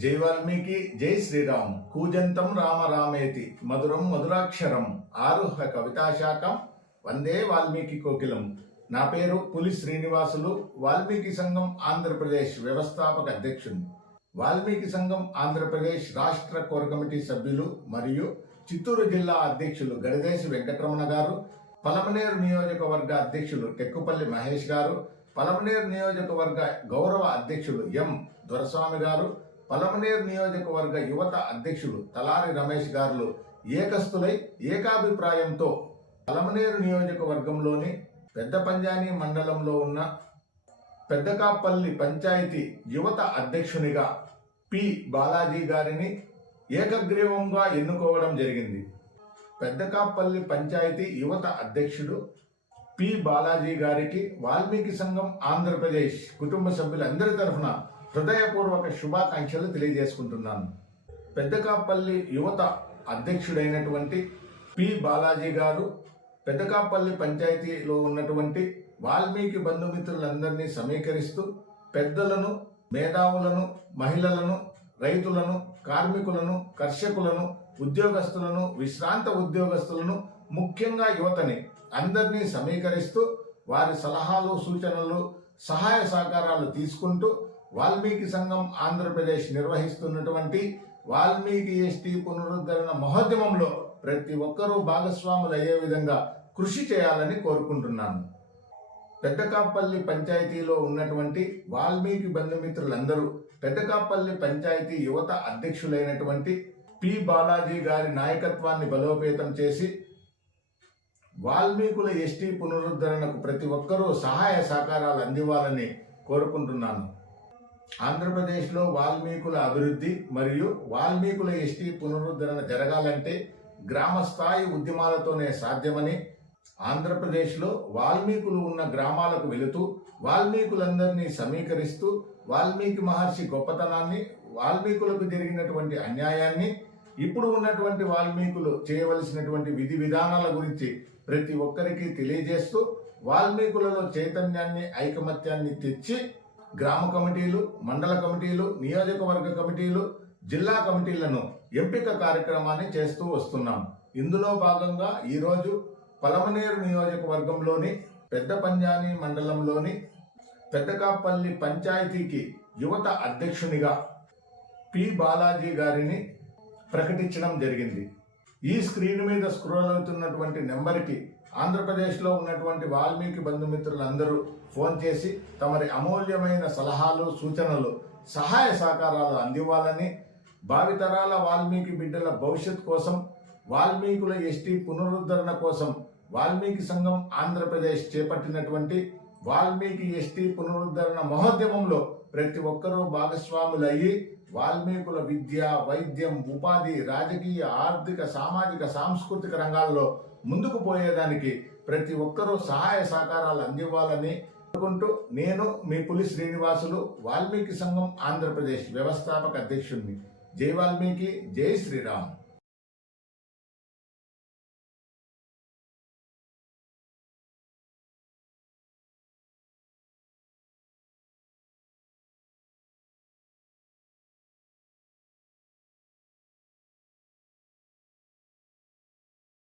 జై వాల్మీకి జై శ్రీరామ్. కూజంతం రామ రామేతి. మధురం మధురాక్షరం. ఆరుహ కవితాశాఖం వందే వాల్మీకి కోకిలం. నా పేరు పులి శ్రీనివాసులు. వాల్మీకి సంఘం ఆంధ్రప్రదేశ్ వ్యవస్థాపక అధ్యక్షుడు వాల్మీకి సంఘం ఆంధ్రప్రదేశ్ రాష్ట్ర కోర్ కమిటీ సభ్యులు మరియు చిత్తూరు జిల్లా అధ్యక్షులు గడిదేశి వెంకటరమణ గారు. పలమనేరు నియోజకవర్గ అధ్యక్షులు టెక్కుపల్లి మహేష్ గారు. పలమనేరు నియోజకవర్గ గౌరవ అధ్యక్షులు ఎం. దొరస్వామి గారు. పలమనేరు నియోజకవర్గ యువత అధ్యక్షుడు తలారి రమేష్ గారు ఏకస్తులై ఏకాభిప్రాయంతో పలమనేరు నియోజకవర్గంలోని పెద్ద పంజాని మండలంలో ఉన్న పెద్దకాపల్లి పంచాయతీ యువత అధ్యక్షునిగా పి. బాలాజీ గారిని ఏకగ్రీవంగా ఎన్నుకోవడం జరిగింది. పెద్దకాపల్లి పంచాయతీ యువత అధ్యక్షుడు పి. బాలాజీ గారికి వాల్మీకి సంఘం ఆంధ్రప్రదేశ్ కుటుంబ సభ్యులందరి తరఫున హృదయపూర్వక శుభాకాంక్షలు తెలియజేసుకుంటున్నాను. పెద్దకాపల్లి యువత అధ్యక్షుడైనటువంటి పి బాలాజీ గారు పెద్దకాపల్లి పంచాయతీలో ఉన్నటువంటి వాల్మీకి బంధుమిత్రులందరినీ సమీకరిస్తూ పెద్దలను మేధావులను మహిళలను రైతులను కార్మికులను కర్షకులను ఉద్యోగస్తులను విశ్రాంత ఉద్యోగస్తులను ముఖ్యంగా యువతని అందరినీ సమీకరిస్తూ వారి సలహాలు సూచనలు సహాయ సహకారాలు తీసుకుంటూ వాల్మీకి సంఘం ఆంధ్రప్రదేశ్ నిర్వహిస్తున్నటువంటి వాల్మీకి ఎస్టీ పునరుద్ధరణ మహోద్యమంలో ప్రతి ఒక్కరూ భాగస్వాములు అయ్యే విధంగా కృషి చేయాలని కోరుకుంటున్నాను. పెద్దకాపల్లి పంచాయతీలో ఉన్నటువంటి వాల్మీకి బంధుమిత్రులందరూ పెద్దకాపల్లి పంచాయతీ యువత అధ్యక్షులైనటువంటి పి బాలాజీ గారి నాయకత్వాన్ని బలోపేతం చేసి వాల్మీకుల ఎస్టీ పునరుద్ధరణకు ప్రతి ఒక్కరూ సహాయ సహకారాలు అందివ్వాలని కోరుకుంటున్నాను. ఆంధ్రప్రదేశ్లో వాల్మీకుల అభివృద్ధి మరియు వాల్మీకుల ఎస్టీ పునరుద్ధరణ జరగాలంటే గ్రామ స్థాయి ఉద్యమాలతోనే సాధ్యమని ఆంధ్రప్రదేశ్లో వాల్మీకులు ఉన్న గ్రామాలకు వెళుతూ వాల్మీకులందరినీ సమీకరిస్తూ వాల్మీకి మహర్షి గొప్పతనాన్ని వాల్మీకులకు జరిగినటువంటి అన్యాయాన్ని ఇప్పుడు ఉన్నటువంటి వాల్మీకులు చేయవలసినటువంటి విధి విధానాల గురించి ప్రతి ఒక్కరికి తెలియజేస్తూ వాల్మీకులలో చైతన్యాన్ని ఐకమత్యాన్ని తెచ్చి గ్రామ కమిటీలు మండల కమిటీలు నియోజకవర్గ కమిటీలు జిల్లా కమిటీలను ఎంపిక కార్యక్రమాన్ని చేస్తూ వస్తున్నాం. ఇందులో భాగంగా ఈరోజు పలమనేరు నియోజకవర్గంలోని పెద్ద పంజాని మండలంలోని పెద్దకాపల్లి పంచాయతీకి యువత అధ్యక్షునిగా పి. బాలాజీ గారిని ప్రకటించడం జరిగింది. ఈ స్క్రీన్ మీద స్క్రోల్ అవుతున్నటువంటి నెంబర్కి ఆంధ్రప్రదేశ్లో ఉన్నటువంటి వాల్మీకి బంధుమిత్రులందరూ ఫోన్ చేసి తమరి అమూల్యమైన సలహాలు సూచనలు సహాయ సహకారాలు అందివ్వాలని భావితరాల వాల్మీకి బిడ్డల భవిష్యత్ కోసం వాల్మీకుల ఎస్టీ పునరుద్ధరణ కోసం వాల్మీకి సంఘం ఆంధ్రప్రదేశ్ చేపట్టినటువంటి వాల్మీకి ఎస్టీ పునరుద్ధరణ మహోద్యమంలో ప్రతి ఒక్కరూ భాగస్వాములయ్యి వాల్మీకుల విద్య వైద్యం ఉపాధి రాజకీయ ఆర్థిక సామాజిక సాంస్కృతిక రంగాల్లో ముందుకు పోయేదానికి ప్రతి ఒక్కరూ సహాయ సహకారాలు అందివ్వాలని అనుకుంటూ నేను మీ పులి శ్రీనివాసులు వాల్మీకి సంఘం ఆంధ్రప్రదేశ్ వ్యవస్థాపక అధ్యక్షుడిని జై వాల్మీకి జై శ్రీరామ్.